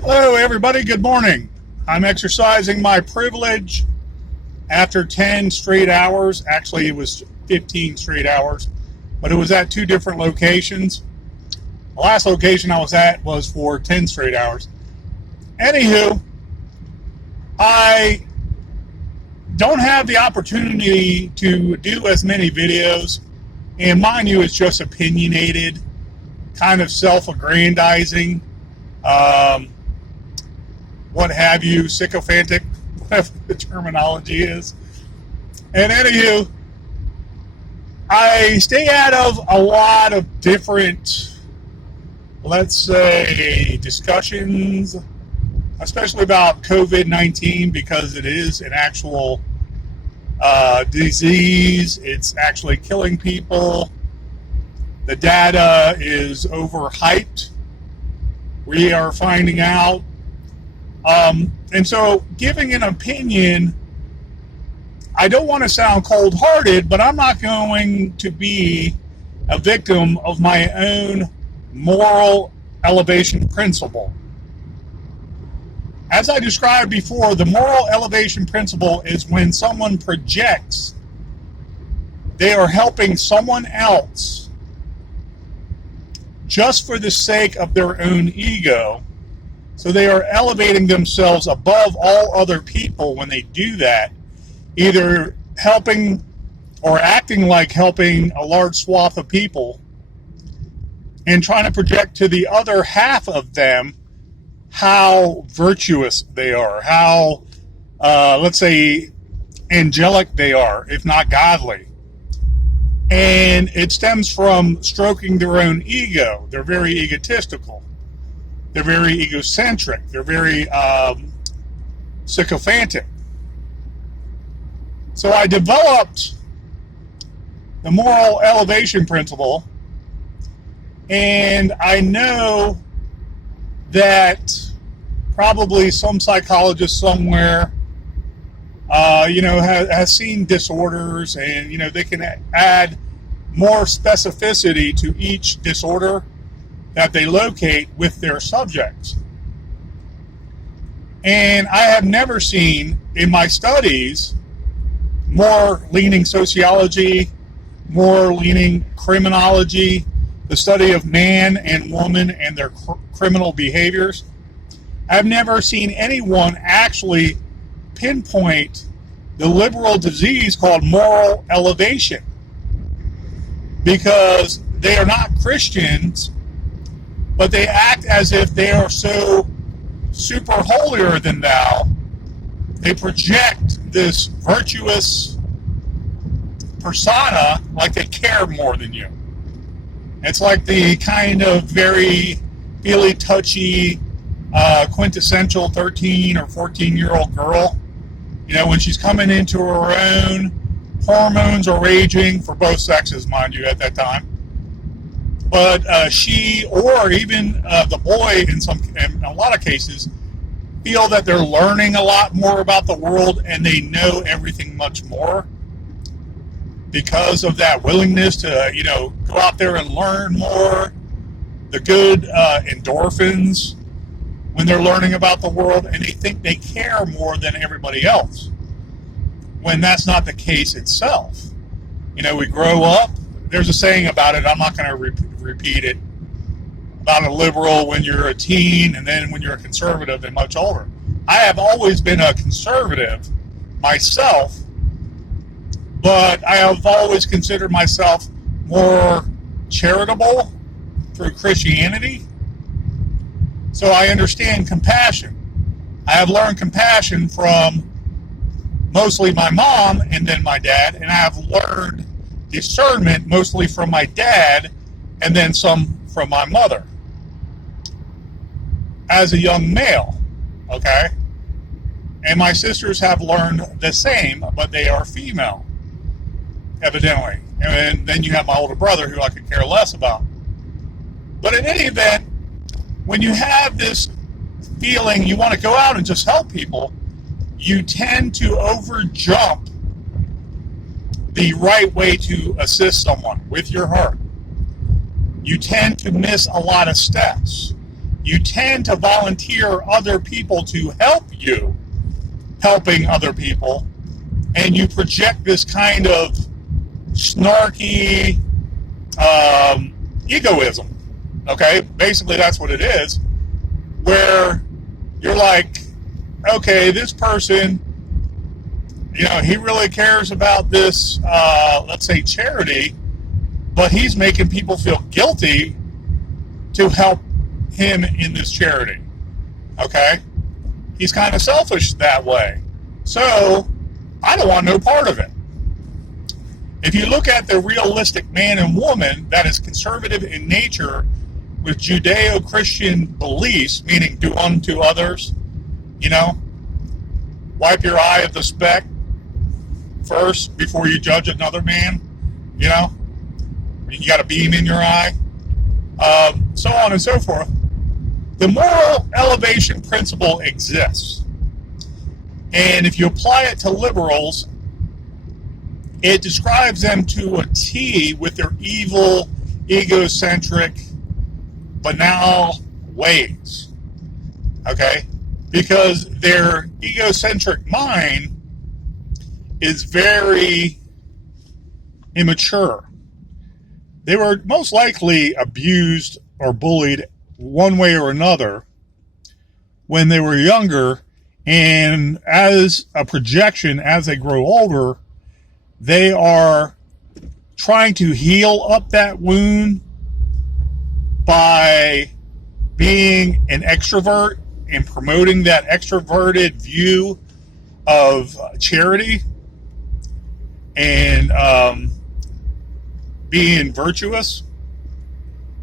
Hello, everybody. Good morning. I'm exercising my privilege after 10 straight hours. Actually, it was 15 straight hours, but it was at two different locations. The last location I was at was for 10 straight hours. Anywho, I don't have the opportunity to do as many videos, and mind you, it's just opinionated, kind of self-aggrandizing. What have you, sycophantic, whatever the terminology is. And anywho, I stay out of a lot of different, let's say, discussions, especially about COVID-19, because it is an actual disease. It's actually killing people. The data is overhyped. We are finding out. And so giving an opinion, I don't want to sound cold-hearted, but I'm not going to be a victim of my own moral elevation principle. As I described before, the moral elevation principle is when someone projects they are helping someone else just for the sake of their own ego. So they are elevating themselves above all other people when they do that, either helping or acting like helping a large swath of people and trying to project to the other half of them how virtuous they are, how, let's say, angelic they are, if not godly. And it stems from stroking their own ego. They're very egotistical. They're very egocentric. They're very sycophantic. So I developed the moral elevation principle, and I know that probably some psychologist somewhere, has seen disorders, and they can add more specificity to each disorder that they locate with their subjects. And I have never seen in my studies more leaning sociology, more leaning criminology, the study of man and woman and their criminal behaviors. I've never seen anyone actually pinpoint the liberal disease called moral elevation, because they are not Christians, but they act as if they are so super holier than thou. They project this virtuous persona like they care more than you. It's like the kind of very feely, touchy, quintessential 13 or 14-year-old girl. When she's coming into her own, hormones are raging for both sexes, mind you, at that time. But she, or even the boy, in a lot of cases, feel that they're learning a lot more about the world and they know everything much more because of that willingness to, go out there and learn more. The good endorphins when they're learning about the world, and they think they care more than everybody else, when that's not the case itself. We grow up. There's a saying about it. I'm not going to repeat it, about a liberal when you're a teen, and then when you're a conservative and much older. I have always been a conservative myself, but I have always considered myself more charitable through Christianity. So I understand compassion. I have learned compassion from mostly my mom and then my dad, and I have learned discernment mostly from my dad and then some from my mother as a young male, okay? And my sisters have learned the same, but they are female, evidently. And then you have my older brother, who I could care less about. But in any event, when you have this feeling you want to go out and just help people, you tend to overjump the right way to assist someone with your heart. You tend to miss a lot of steps. you tend to volunteer other people to help you helping other people, and you project this kind of snarky egoism. Okay, basically that's what it is, where you're like, okay, this person, he really cares about this, let's say, charity, but he's making people feel guilty to help him in this charity. Okay? He's kind of selfish that way. So, I don't want no part of it. If you look at the realistic man and woman that is conservative in nature with Judeo-Christian beliefs, meaning do unto others, wipe your eye of the speck first before you judge another man, you got a beam in your eye, so on and so forth. The moral elevation principle exists. And if you apply it to liberals, it describes them to a T with their evil, egocentric, banal ways. Okay? Because their egocentric mind is very immature. They were most likely abused or bullied one way or another when they were younger, and as a projection, as they grow older, they are trying to heal up that wound by being an extrovert and promoting that extroverted view of charity and being virtuous.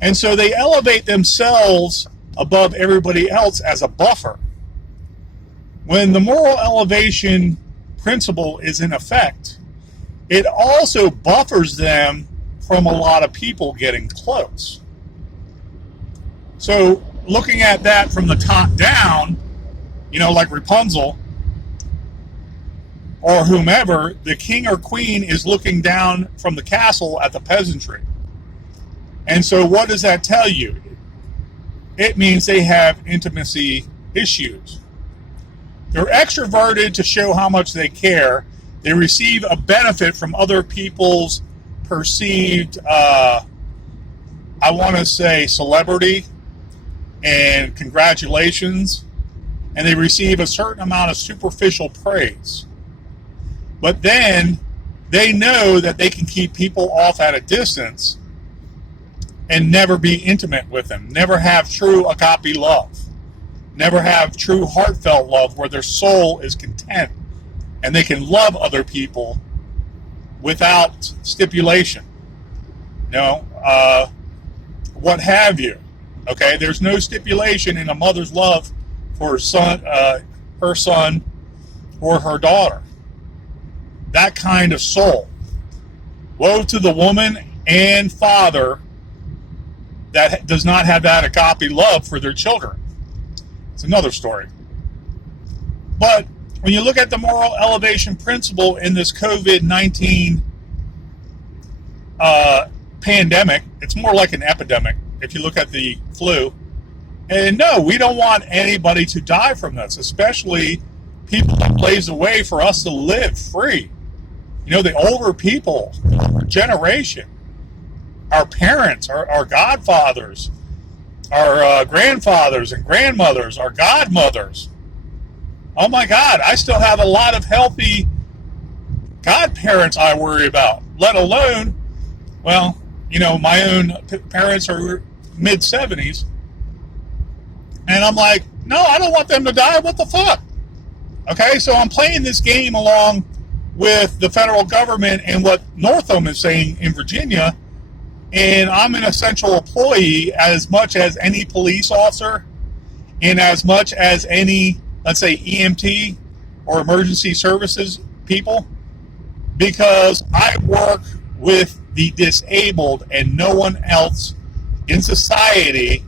And so they elevate themselves above everybody else as a buffer. When the moral elevation principle is in effect, it also buffers them from a lot of people getting close. So looking at that from the top down, like Rapunzel or whomever, the king or queen is looking down from the castle at the peasantry. And so what does that tell you? It means they have intimacy issues. They're extroverted to show how much they care. They receive a benefit from other people's perceived, celebrity and congratulations. And they receive a certain amount of superficial praise. But then they know that they can keep people off at a distance and never be intimate with them, never have true agape love, never have true heartfelt love where their soul is content and they can love other people without stipulation, what have you. Okay, there's no stipulation in a mother's love for her son or her daughter. That kind of soul. Woe to the woman and father that does not have that agape love for their children. It's another story. But when you look at the moral elevation principle in this COVID-19 pandemic, it's more like an epidemic if you look at the flu. And no, we don't want anybody to die from this, especially people that blaze the way for us to live free. The older people, our generation, our parents, our godfathers, our grandfathers and grandmothers, our godmothers. Oh my God, I still have a lot of healthy godparents I worry about, let alone, my own parents are mid-70s. And I'm like, no, I don't want them to die. What the fuck? Okay, so I'm playing this game along with the federal government and what Northam is saying in Virginia. And I'm an essential employee as much as any police officer and as much as any, let's say, EMT or emergency services people, because I work with the disabled and no one else in society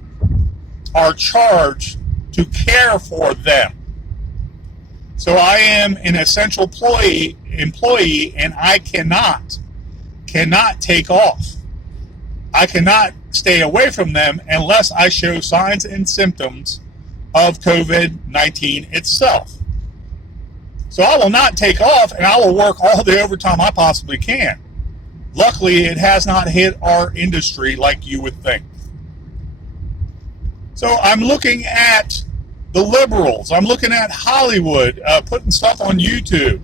are charged to care for them. So I am an essential employee and I cannot take off. I cannot stay away from them unless I show signs and symptoms of COVID-19 itself. So I will not take off, and I will work all the overtime I possibly can. Luckily, it has not hit our industry like you would think. So I'm looking at the liberals. I'm looking at Hollywood putting stuff on YouTube,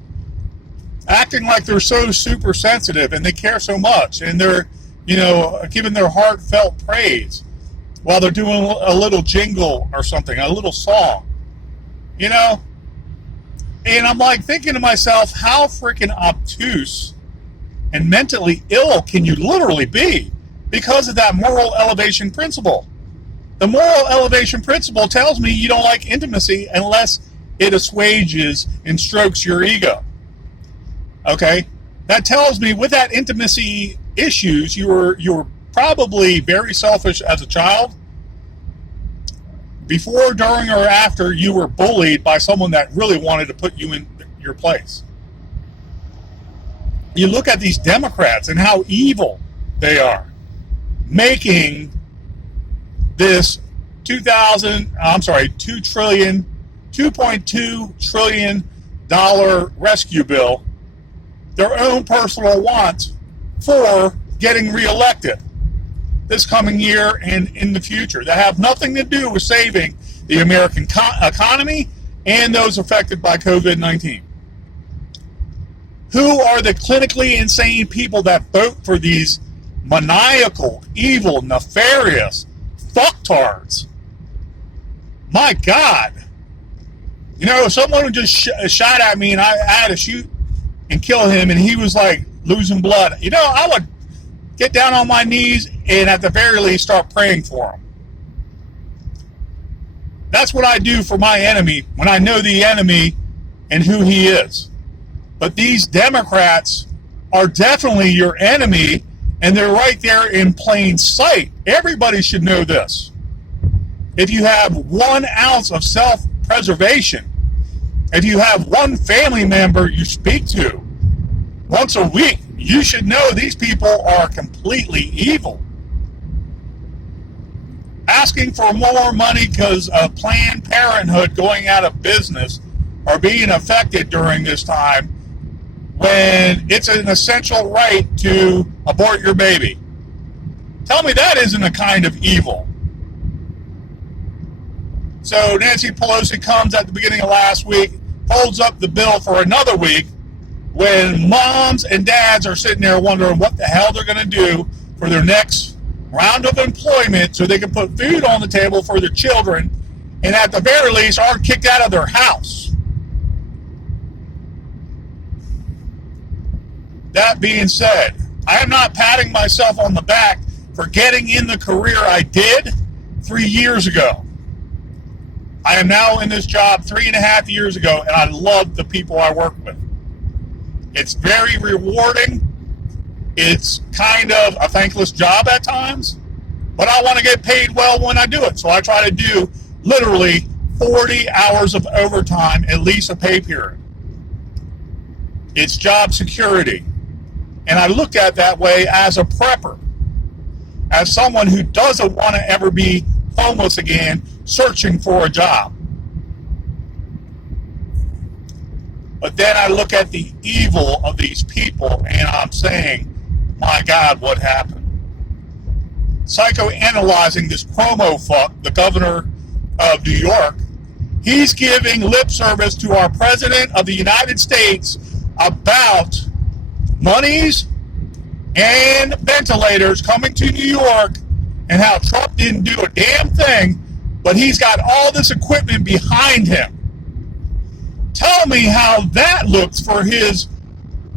acting like they're so super sensitive and they care so much, and they're, giving their heartfelt praise while they're doing a little jingle or something, a little song, And I'm like thinking to myself, how freaking obtuse and mentally ill can you literally be because of that moral elevation principle? The moral elevation principle tells me you don't like intimacy unless it assuages and strokes your ego. Okay? That tells me with that intimacy issues, you were probably very selfish as a child. Before, during, or after, you were bullied by someone that really wanted to put you in your place. You look at these Democrats and how evil they are, making this $2.2 trillion rescue bill their own personal wants for getting reelected this coming year and in the future, that have nothing to do with saving the American economy and those affected by COVID-19. Who are the clinically insane people that vote for these maniacal, evil, nefarious fucktards? My God. Someone just shot at me and I had to shoot and kill him, and he was like losing blood. I would get down on my knees and at the very least start praying for him. That's what I do for my enemy when I know the enemy and who he is. But these Democrats are definitely your enemy, and they're right there in plain sight. Everybody should know this. If you have 1 ounce of self-preservation, if you have one family member you speak to once a week, you should know these people are completely evil. Asking for more money because of Planned Parenthood going out of business or being affected during this time when it's an essential right to abort your baby. Tell me that isn't a kind of evil. So Nancy Pelosi comes at the beginning of last week, holds up the bill for another week, when moms and dads are sitting there wondering what the hell they're going to do for their next round of employment so they can put food on the table for their children and at the very least aren't kicked out of their house. That being said, I am not patting myself on the back for getting in the career I did 3 years ago. I am now in this job 3.5 years ago, and I love the people I work with. It's very rewarding. It's kind of a thankless job at times, but I want to get paid well when I do it. So I try to do literally 40 hours of overtime, at least a pay period. It's job security. And I look at it that way as a prepper, as someone who doesn't want to ever be homeless again, searching for a job. But then I look at the evil of these people and I'm saying, my God, what happened? Psychoanalyzing this Cuomo fuck, the governor of New York, he's giving lip service to our president of the United States about monies and ventilators coming to New York and how Trump didn't do a damn thing, but he's got all this equipment behind him. Tell me how that looks for his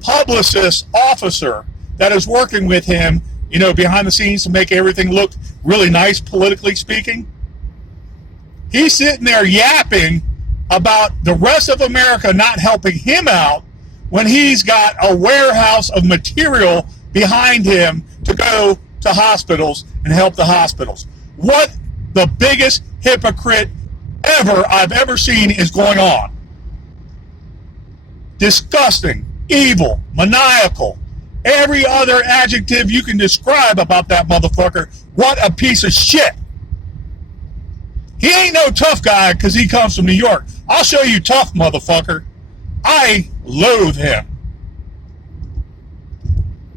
publicist officer that is working with him, behind the scenes to make everything look really nice, politically speaking. He's sitting there yapping about the rest of America not helping him out when he's got a warehouse of material behind him to go to hospitals and help the hospitals. What the biggest hypocrite I've ever seen is going on. Disgusting, evil, maniacal, every other adjective you can describe about that motherfucker. What a piece of shit. He ain't no tough guy because he comes from New York. I'll show you tough, motherfucker. I loathe him.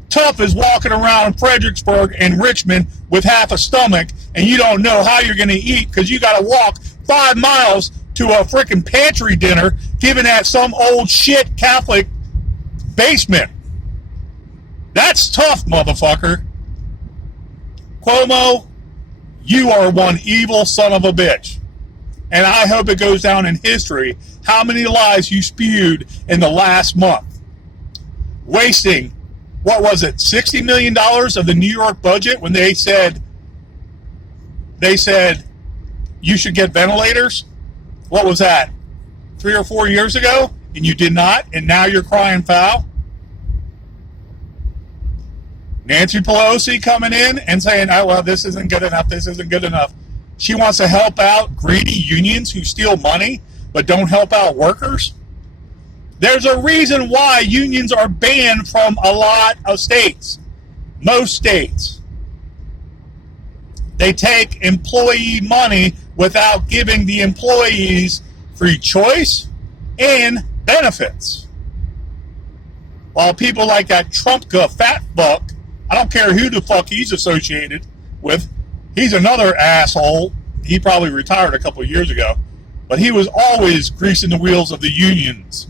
Tough is walking around Fredericksburg and Richmond with half a stomach, and you don't know how you're going to eat because you got to walk 5 miles to a freaking pantry dinner given at some old shit Catholic basement. That's tough, motherfucker. Cuomo, you are one evil son of a bitch. And I hope it goes down in history how many lies you spewed in the last month. Wasting, what was it, $60 million of the New York budget when they said you should get ventilators? What was that, 3 or 4 years ago? And you did not, and now you're crying foul? Nancy Pelosi coming in and saying, oh, well, this isn't good enough, this isn't good enough. She wants to help out greedy unions who steal money but don't help out workers. There's a reason why unions are banned from a lot of states. Most states. They take employee money without giving the employees free choice and benefits. While people like that Trumpka fat fuck, I don't care who the fuck he's associated with, he's another asshole. He probably retired a couple of years ago, but he was always greasing the wheels of the unions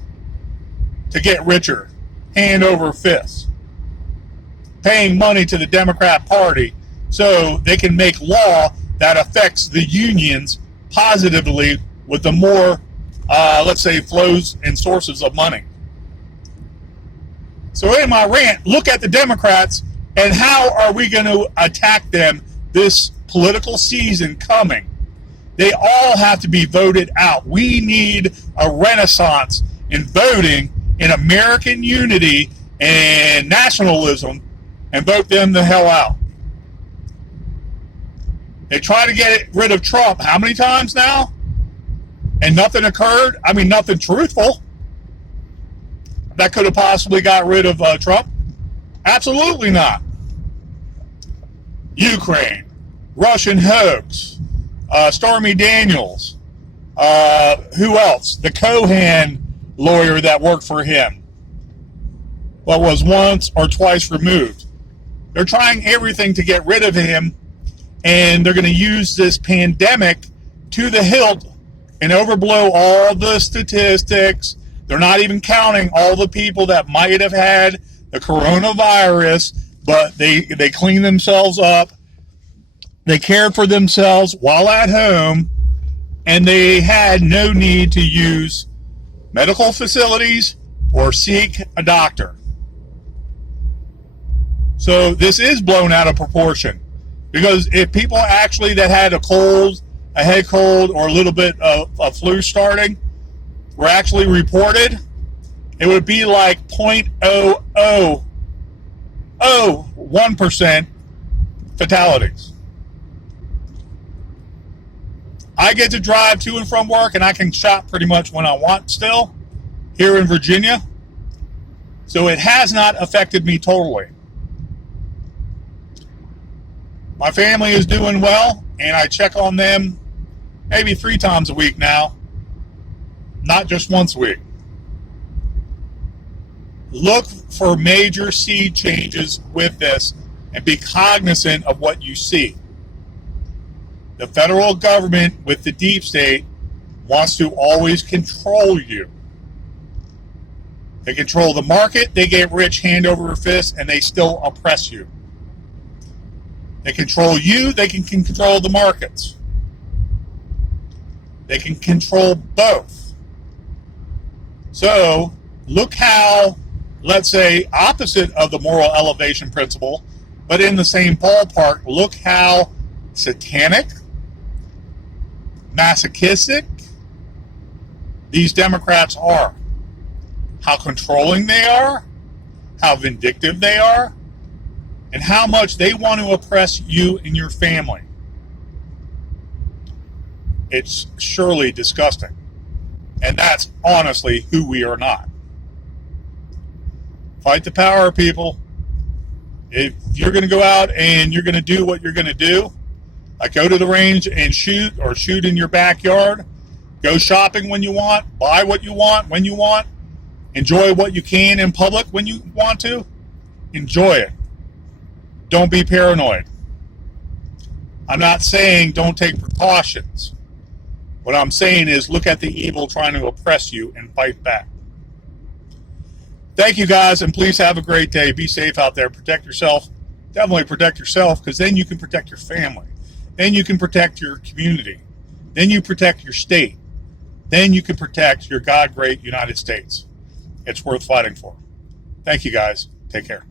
to get richer, hand over fist, paying money to the Democrat Party so they can make law that affects the unions positively with the more, let's say, flows and sources of money. So in my rant, look at the Democrats and how are we going to attack them this political season coming. They all have to be voted out. We need a renaissance in voting, in American unity and nationalism, and vote them the hell out. They try to get rid of Trump how many times now? And nothing occurred? I mean, nothing truthful that could have possibly got rid of Trump? Absolutely not. Ukraine, Russian hoax, Stormy Daniels, who else? The Cohen lawyer that worked for him, what was once or twice removed. They're trying everything to get rid of him, and they're going to use this pandemic to the hilt and overblow all the statistics. They're not even counting all the people that might have had the coronavirus, but they cleaned themselves up. They cared for themselves while at home, and they had no need to use medical facilities or seek a doctor. So this is blown out of proportion, because if people actually that had a cold, a head cold, or a little bit of a flu starting were actually reported, it would be like 0.0001% fatalities. I get to drive to and from work, and I can shop pretty much when I want still here in Virginia. So it has not affected me totally. My family is doing well, and I check on them maybe 3 times a week now, not just once a week. Look for major sea changes with this and be cognizant of what you see. The federal government with the deep state wants to always control you. They control the market, they get rich hand over fist, and they still oppress you. They control you, they can control the markets. They can control both. So, look how, let's say, opposite of the moral elevation principle, but in the same ballpark, look how satanic, masochistic these Democrats are. How controlling they are, how vindictive they are, and how much they want to oppress you and your family. It's surely disgusting. And that's honestly who we are not. Fight the power, people. If you're going to go out and you're going to do what you're going to do, like go to the range and shoot, or shoot in your backyard, go shopping when you want, buy what you want when you want, enjoy what you can in public when you want to, enjoy it. Don't be paranoid. I'm not saying don't take precautions. What I'm saying is look at the evil trying to oppress you and fight back. Thank you guys, and please have a great day. Be safe out there. Protect yourself. Definitely protect yourself, because then you can protect your family. Then you can protect your community. Then you protect your state. Then you can protect your God-great United States. It's worth fighting for. Thank you guys. Take care.